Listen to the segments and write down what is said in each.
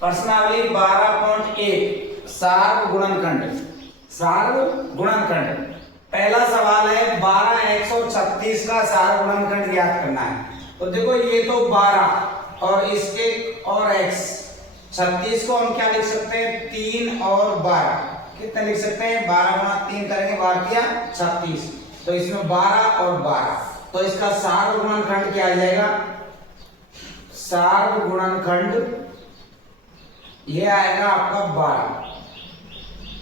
प्रश्नावली 12.1 सार्व गुणनखंड। पहला सवाल है 12x और 36 का सार्व गुणनखंड ज्ञात करना है। तो देखो ये तो 12 और इसके और x, 36 को हम क्या लिख सकते हैं 3 और 12, कितना लिख सकते हैं 12 गुणा 3 करेंगे 12 36, तो इसमें 12 और 12, तो इसका सार्व गुणनखंड क्या आ जाएगा, सार्व गुणनखंड ये आएगा आपका 12।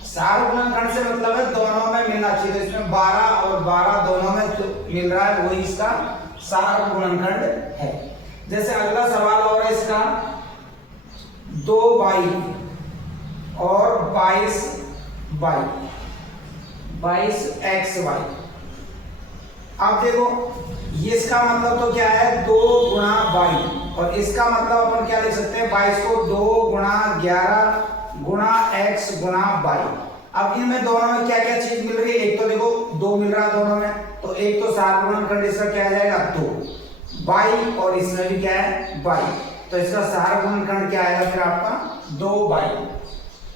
सार्व गुणनखंड से मतलब है दोनों में मिलना चाहिए, तो इसमें 12 और 12 दोनों में जो मिल रहा है वही इसका सार्व गुणनखंड है। जैसे अगला सवाल और है इसका 2y और 22xy। अब देखो ये इसका मतलब तो क्या है 2 गुणा y, और इसका मतलब अपन क्या लिख सकते हैं 22 को 2 गुणा 11 गुणा x गुणा y। अब इनमें दोनों में क्या क्या चीज मिल रही है, एक तो देखो 2 मिल रहा है दोनों में, तो एक तो सार्व गुणनखंड इसका क्या आ जाएगा 2 y, और इसमें भी क्या है y, तो इसका सार्व गुणनखंड क्या आएगा फिर आपका 2y।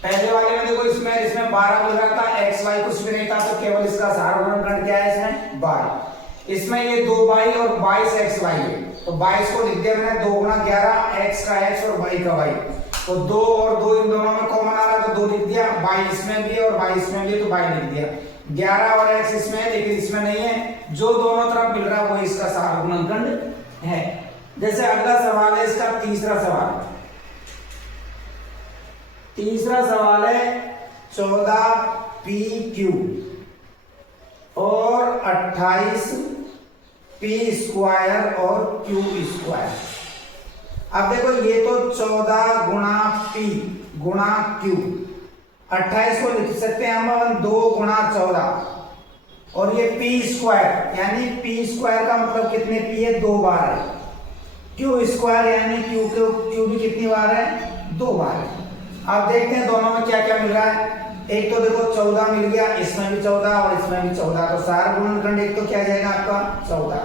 पहले वाले में देखो इसमें 12 मिल रहा था, x y कुछ भी नहीं था, तो केवल इसका सार्व गुणनखंड क्या है इसमें 12। इसमें ये 2y और 22xy है, तो 22 को लिख दिया मैंने 2 गुणा 11 x का x और y का y, तो 2 और 2 इन दोनों में कॉमन आ रहा है तो 2 लिख दिया, y इसमें भी और y इसमें भी तो y लिख दिया, 11 और x इसमें है लेकिन इसमें नहीं है, जो दोनों तरफ मिल रहा है वही इसका सार्व गुणनखंड है। जैसे अगला सवाल है इसका तीसरा सवाल है 14pq और 28p स्क्वायर और q स्क्वायर। अब देखो ये तो 14 गुणा p गुणा q, 28 को लिख सकते हैं हम 2 गुणा 14, और ये p स्क्वायर यानी p स्क्वायर का मतलब कितने p है 2 बार है, q स्क्वायर यानी q भी कितनी बार है 2 बार है। अब देखते हैं दोनों में क्या क्या मिल रहा है, एक तो देखो 14 मिल गया, इसमें भी 14 और इसमें भी 14, तो सार्व गुणनखंड एक तो क्या आ जाएगा आपका 14,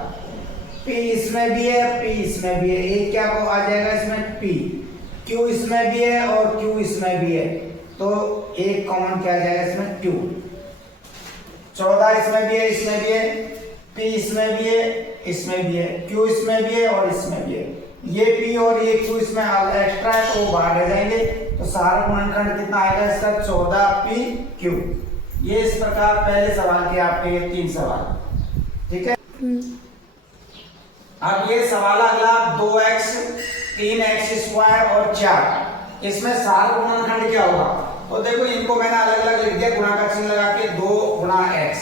p इसमें भी है p इसमें भी है, एक क्या को आ जाएगा इसमें p, q इसमें भी है और q इसमें भी है, तो एक कॉमन क्या आ जाएगा इसमें q, 14 इसमें भी है इसमें भी है, p इसमें भी है इसमें भी है, q इसमें भी है और इसमें भी है, ये p और ये q इसमें एक्स्ट्रा है तो वो बाहर रह जाएंगे, तो सार्व गुणनखंड कितना आएगा इसका 14pq। ये इस प्रकार पहले सवाल के आपके ये 3 सवाल, ठीक है। अब ये सवाल अगला 2x 3x स्क्वायर और 4, इसमें सार्व गुणनखंड क्या होगा, तो देखो इनको मैंने अलग अलग लिख दिया, गुणा का चिन्ह लगा के 2 गुणा x,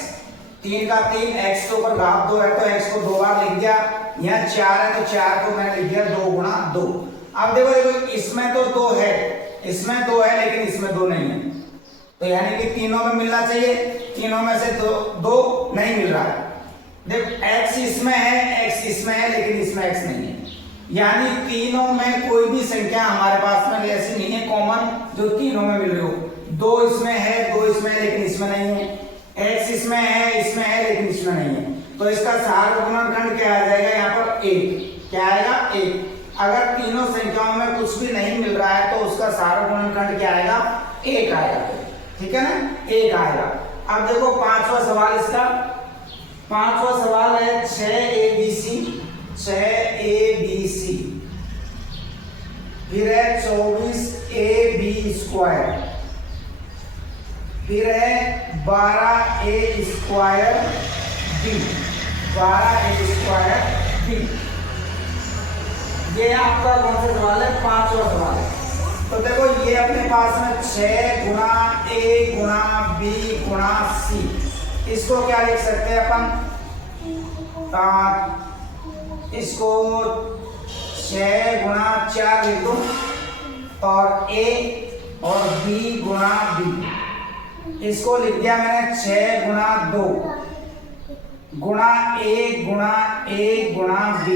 3 का 3, x के ऊपर घात 2 है तो x को 2 बार लिख दिया, यहाँ 4 है तो 4 को मैंने लिख दिया 2 गुणा 2। अब देखो इसमें तो 2 है, इसमें 2 है लेकिन इसमें 2 नहीं है, तो यानी कि तीनों में मिलना चाहिए, तीनों में से 2 नहीं मिल रहा है। देखो x इसमें है x इसमें है लेकिन इसमें x नहीं है, यानी तीनों में कोई भी संख्या हमारे पास में ऐसी नहीं है कॉमन जो तीनों में मिल रही हो, 2 इसमें है 2 इसमें है लेकिन इसमें नहीं है, x इसमें है लेकिन इसमें नहीं है, तो इसका सार्व गुणनखंड क्या आ जाएगा यहाँ पर 1, क्या आएगा 1। अगर तीनों संख्याओं में कुछ भी नहीं मिल रहा है तो उसका सार्व गुणनखंड क्या आएगा 1 आएगा, ठीक है ना 1 आएगा। अब देखो पांचवा सवाल, इसका पांचवा सवाल है 6abc, फिर है 24ab स्क्वायर, फिर है 12a square b, 12a square b। ये आपका कौन सा सवाल है, पांचवा सवाल है। तो देखो ये अपने पास में 6 गुणा a गुणा b गुणा c, इसको क्या लिख सकते हैं अपन, इसको 6 गुणा 4 लिख दो, और a और b गुणा b, इसको लिख दिया मैंने 6 गुणा 2 गुणा a गुणा b।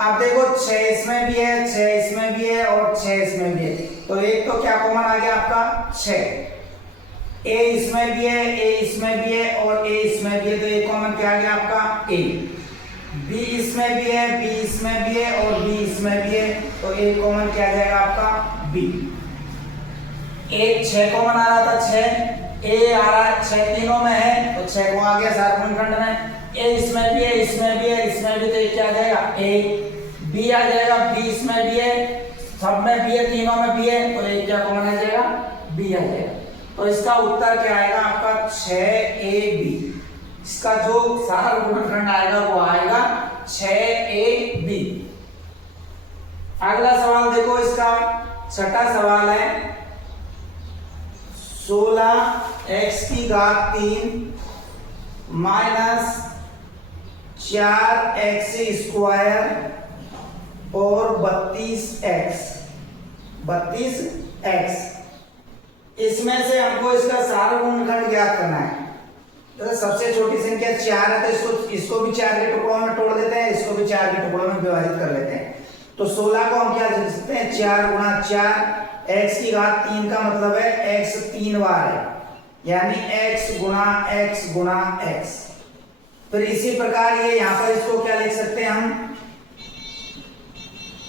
अब देखो 6 इसमें भी है 6 इसमें भी है और 6 इसमें भी है, तो एक तो क्या कॉमन आ गया आपका 6, a इसमें भी है a इसमें भी है और a इसमें भी है, तो एक कॉमन क्या आ गया आपका a। बी इसमें भी है, बी इसमें भी है और बी इसमें भी है, तो ए कॉमन क्या आ जाएगा आपका बी। एक 6 कॉमन आ रहा था, 6 ए आ रहा है, 6 तीनों में है तो 6 को आ गया सारे गुणनखंड में। ए इसमें भी है, इसमें भी है, इसमें भी, तो ये क्या आ जाएगा ए। बी आ जाएगा, बी इसमें भी है, सब में भी है, तीनों में भी है, तो ये क्या कॉमन आ जाएगा बी आ जाएगा। तो इसका उत्तर क्या आएगा आपका 6ab। इसका जो सारा गुणनखंड आएगा वो आएगा 6ab। अगला सवाल देखो, इसका छठा सवाल है 16x की घात 3 माइनस 4x स्क्वायर और 32x। इसमें से हमको इसका सारा गुणनखंड ज्ञात करना है। तो सबसे छोटी संख्या 4 है, तो इसको भी 4 के टुकड़ों में तोड़ देते हैं, इसको भी 4 के टुकड़ों में विभाजित कर लेते हैं। तो 16 को हम क्या लिख सकते हैं 4 गुणा 4, x की घात 3 का मतलब है x 3 बार है, यानी x गुणा x गुणा x। फिर इसी प्रकार ये यहाँ पर इसको क्या लिख सकते हैं हम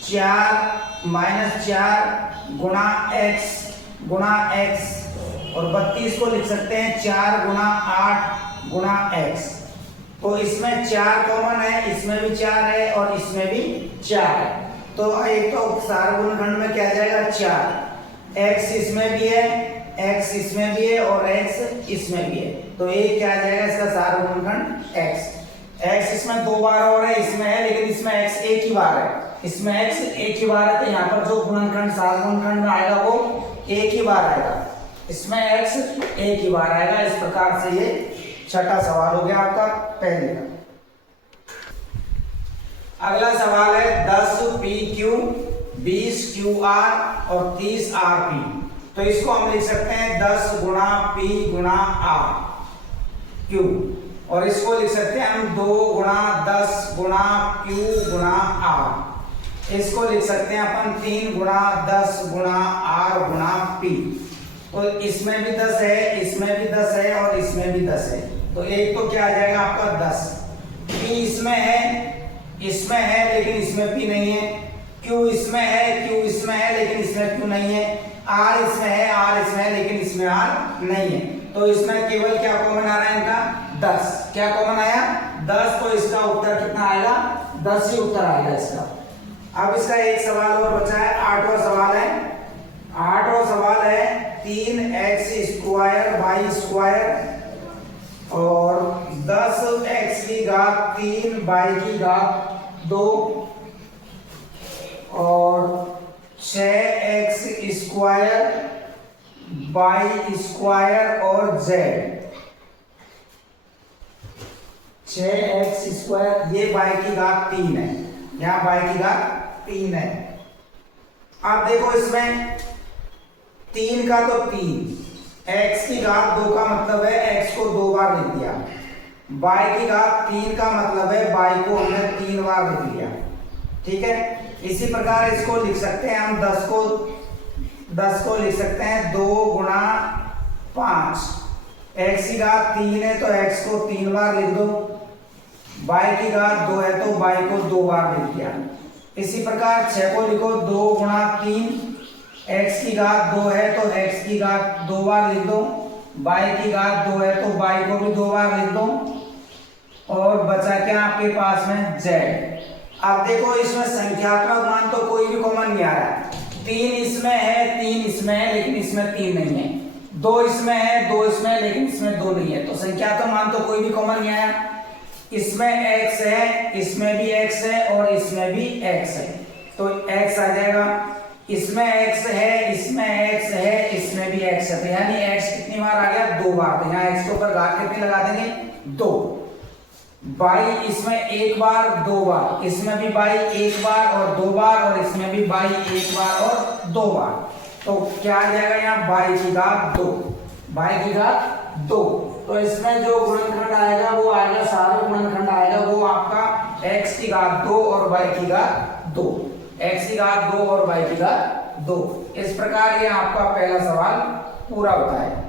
4 माइनस 4 गुणा x गुणा x, और 32 को लिख सकते हैं 4 गुणा 8 गुणा x। तो इसमें 4 कॉमन है, इसमें भी 4 है और इसमें भी 4 है, तो एक तो सारा गुणनखंड में क्या जाएगा 4। x इसमें भी है, x इसमें भी है और x इसमें भी है, तो ये क्या जाएगा इसका सारा गुणनखंड x इसमें 2 बार और है, इसमें है, लेकिन इसमें x एक ही बार है, इसमें x एक ही बार है, तो यहाँ पर जो गुणनखंड सारा गुणनखंड में आएगा वो एक ही बार आएगा, इसमें x एक ही बार आएगा। इस प्रकार से ये छठा सवाल हो गया आपका पहले का। अगला सवाल है 10pq 20qr और 30rp। तो इसको हम लिख सकते हैं 10 गुणा p गुणा r q, और इसको लिख सकते हैं हम 2 गुणा 10 गुणा q गुणा r। इसको लिख सकते हैं अपन 3 गुणा 10 गुणा r गुणा p। तो इसमें भी 10 है, इसमें भी 10 है और इसमें भी 10 है, तो एक तो क्या आ जाएगा आपका 10। p इसमें है लेकिन इसमें p नहीं है, q इसमें है लेकिन इसमें q नहीं है, r इसमें है लेकिन इसमें r नहीं है, तो इसमें केवल क्या कॉमन आ रहा है इनका 10। क्या कॉमन आया 10, तो इसका उत्तर कितना आएगा 10 ही उत्तर आएगा इसका। अब इसका एक सवाल और बचा है, 8वां सवाल है 3x स्क्वायर वाई स्क्वायर और 10x की घात 3 वाई की घात 2 और 6x स्क्वायर वाई स्क्वायर और z। 6x स्क्वायर, ये y की घात 3 है, यहाँ y की घात 3 है। अब देखो इसमें 3 का तो 3, x की घात 2 का मतलब है x को 2 बार लिख दिया, y की घात 3 का मतलब है y को हमने 3 बार लिख लिया, ठीक है। इसी प्रकार इसको लिख सकते हैं हम 10 को लिख सकते हैं 2 गुणा 5, x की घात 3 है तो x को 3 बार लिख दो, y की घात 2 है तो y को 2 बार लिख दिया। इसी प्रकार 6 को लिखो 2 गुणा 3, x की घात 2 है तो x की घात 2 बार लिख दो, y की घात 2 है तो y को भी 2 बार लिख दो, और बचा क्या आपके पास में z। अब देखो इसमें संख्यात्मक मान तो कोई भी कॉमन नहीं आ रहा है, 3 इसमें है लेकिन इसमें 3 नहीं है, 2 इसमें है 2 इसमें है लेकिन इसमें 2 नहीं है, तो संख्यात्मक मान तो कोई भी कॉमन नहीं आया। इसमें x है, इसमें भी x है और इसमें भी x है, तो x आ जाएगा। इसमें x है, इसमें x है, इसमें भी x है, तो यानी x कितनी बार आ गया 2 बार, तो यहाँ x के ऊपर घात कितनी लगा देंगे 2। y इसमें 1 बार 2 बार, इसमें भी y 1 बार और 2 बार, और इसमें भी y 1 बार और 2 बार, तो क्या आ जाएगा यहाँ y की घात 2, y की घात 2। तो इसमें जो गुणनखंड आएगा वो आएगा, सारा गुणनखंड आएगा वो आपका x की घात 2 और y की घात 2, x की घात 2 और y की घात 2। इस प्रकार ये आपका पहला सवाल पूरा होता है।